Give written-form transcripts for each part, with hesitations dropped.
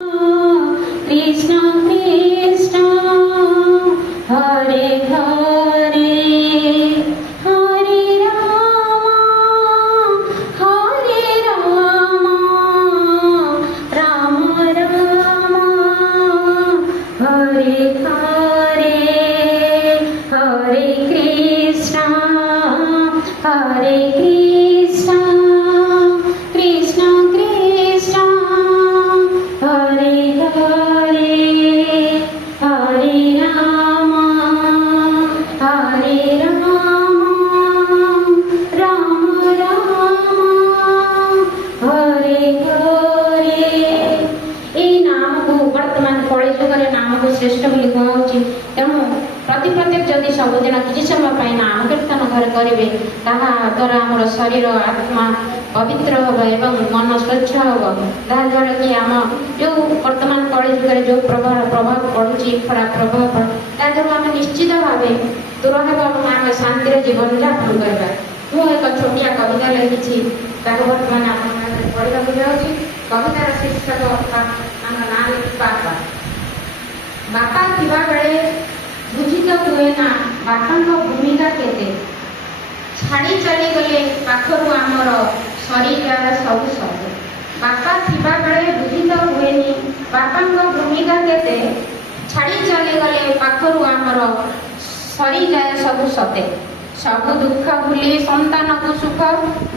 कृष्ण कृष्ण हरे हरे हरे राम राम राम हरे हरे हरे कृष्ण कृष्ण कृष्ण हरे हरे हरे राम राम राम हरे हरे। এই নামକୁ ବର୍ତ୍ତମାନ କଳିଯୁଗରେ ନାମକୁ ଶ୍ରେଷ୍ଠ ବୋଲି କୁହାଯାଉଛି। ତେଣୁ ପ୍ରତ୍ୟେକ ଯଦି ସବୁଦିନ କିଛି ସମୟ ପାଇଁ ନାମ କୀର୍ତ୍ତନ ଘରେ କରିବେ, ତାହା ଦ୍ୱାରା ଆମର ଶରୀର ଆତ୍ମା ପବିତ୍ର ହେବ ଏବଂ ମନ ସ୍ୱଚ୍ଛ ହେବ। ଯାହାଦ୍ୱାରା କି ଆମ ଯେଉଁ ବର୍ତ୍ତମାନ କଳିଯୁଗରେ ଯେଉଁ ପ୍ରଭାବ ପଡ଼ୁଛି, ଖରାପ ପ୍ରଭାବ, ତାହାଦ୍ୱାରା ଆମେ ନିଶ୍ଚିତ ଭାବେ ଦୂର ହେବ ଏବଂ ଆମେ ଶାନ୍ତିରେ ଜୀବନଯାପନ କରିବା। ମୁଁ ଏକ ଛୋଟିଆ କବିତା ଲେଖିଛି, ତାକୁ ବର୍ତ୍ତମାନ ଆପଣଙ୍କ ଆଗରେ ପଢ଼ିବାକୁ ଯାଉଛି। କବିତାର ଶୀର୍ଷକ ଆମ ନାଁ ଲେଖି ବାପା। ବାପା ଥିବାବେଳେ ବୁଝିତ ହୁଏ ନା ବାପାଙ୍କ ଭୂମିକା କେତେ, ଛାଡ଼ି ଚାଲିଗଲେ ପାଖରୁ ଆମର ସରିଯାଏ ସବୁ ସବୁ। ବାପା ଥିବାବେଳେ ବୁଝିତ ହୁଏନି ବାପାଙ୍କ ଭୂମିକା କେତେ, ଛାଡ଼ି ଚାଲିଗଲେ ପାଖରୁ ଆମର ସରିଯାଏ ସବୁ ସତେ। ସବୁ ଦୁଃଖ ଭୁଲି ସନ୍ତାନକୁ ସୁଖ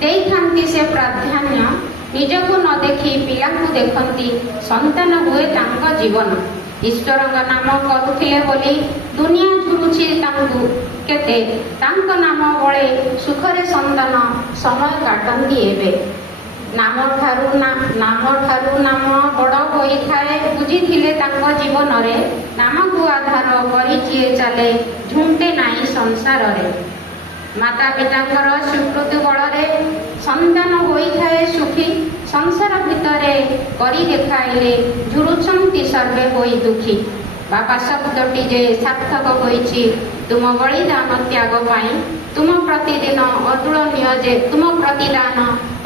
ଦେଇଥାନ୍ତି ସେ ପ୍ରାଧାନ୍ୟ, ନିଜକୁ ନ ଦେଖି ପିଲାଙ୍କୁ ଦେଖନ୍ତି ସନ୍ତାନ ହୁଏ ତାଙ୍କ ଜୀବନ। ଈଶ୍ୱରଙ୍କ ନାମ କରୁଥିଲେ ବୋଲି ଦୁନିଆ ଝୁରୁଛି ତାଙ୍କୁ କେତେ, ତାଙ୍କ ନାମ ବଳେ ସୁଖରେ ସନ୍ତାନ ସମୟ କାଟନ୍ତି ଏବେ। ନାମ ଠାରୁ ନାମ ବଡ଼ ହୋଇଥାଏ ବୁଝିଥିଲେ ତାଙ୍କ ଜୀବନରେ, ନାମକୁ ଆଧାର କରି ଯିଏ ଚାଲେ ଝୁଣ୍ଟେ ନାହିଁ ସଂସାରରେ। ମାତା ପିତାଙ୍କର ସ୍ୱୀକୃତି ବଳରେ ସନ୍ତାନ ହୋଇଥାଏ ସୁଖୀ, ସଂସାର ଭିତରେ କରି ଦେଖାଇଲେ ଝୁରୁଛନ୍ତି ସର୍ବେ ହୋଇ ଦୁଃଖୀ। ବାପା ଶବ୍ଦଟି ଯେ ସାର୍ଥକ ହୋଇଛି ତୁମ ବଳିଦାନ ତ୍ୟାଗ ପାଇଁ, ତୁମ ପ୍ରତିଦାନ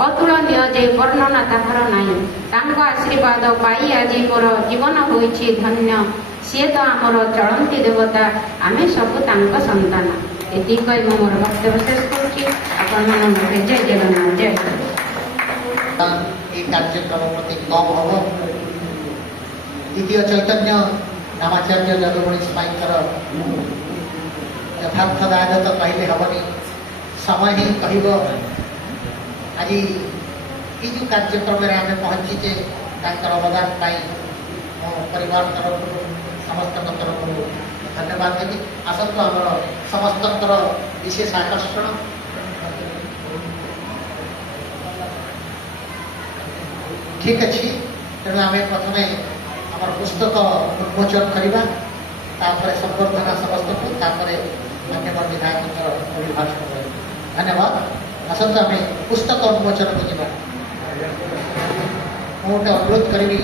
ଅତୁଳନୀୟ ଯେ ବର୍ଣ୍ଣନା ତାହାର ନାହିଁ। ତାଙ୍କ ଆଶୀର୍ବାଦ ପାଇ ଆଜି ମୋର ଜୀବନ ହୋଇଛି ଧନ୍ୟ, ସିଏ ତ ଆମର ଚଳନ୍ତି ଦେବତା, ଆମେ ସବୁ ତାଙ୍କ ସନ୍ତାନ। ଏତିକି କହି ମୁଁ ମୋର ବକ୍ତବ୍ୟ ଶେଷ କରୁଛି। ଆପଣମାନଙ୍କ ମତେ ଜୟ ଜଗନ୍ନାଥ, ଜୟ এই কার্যক্রম প্রতি কম হব। দ্বিতীয় চৈতন্য নামাচার্য যদুমণি স্বাইঙ্কর যথার্থ দায়িত্ব তো কহিলে হবনি, সময় হি কহিব। আজি এই যে কার্যক্রমে আমি পৌঁছিছে তাঁর অবদান পাই মো পরিবার তরফর সমস্ত তরফর ধন্যবাদ দেবি। আসন্তু আমার সমস্তর বিশেষ আকর্ষণ ঠিক আছে। তেমন আমি প্রথমে আমার পুস্তক উন্মোচন করা, তারপরে সম্বর্ধনা সমস্তকে, তারপরে মান্যবর বিধায়কর অভিভাষণ। ধন্যবাদ। আসন্তু আমি পুস্তক উন্মোচন যা। ମୁଁ ଗୋଟେ ଅନୁରୋଧ କରିବି।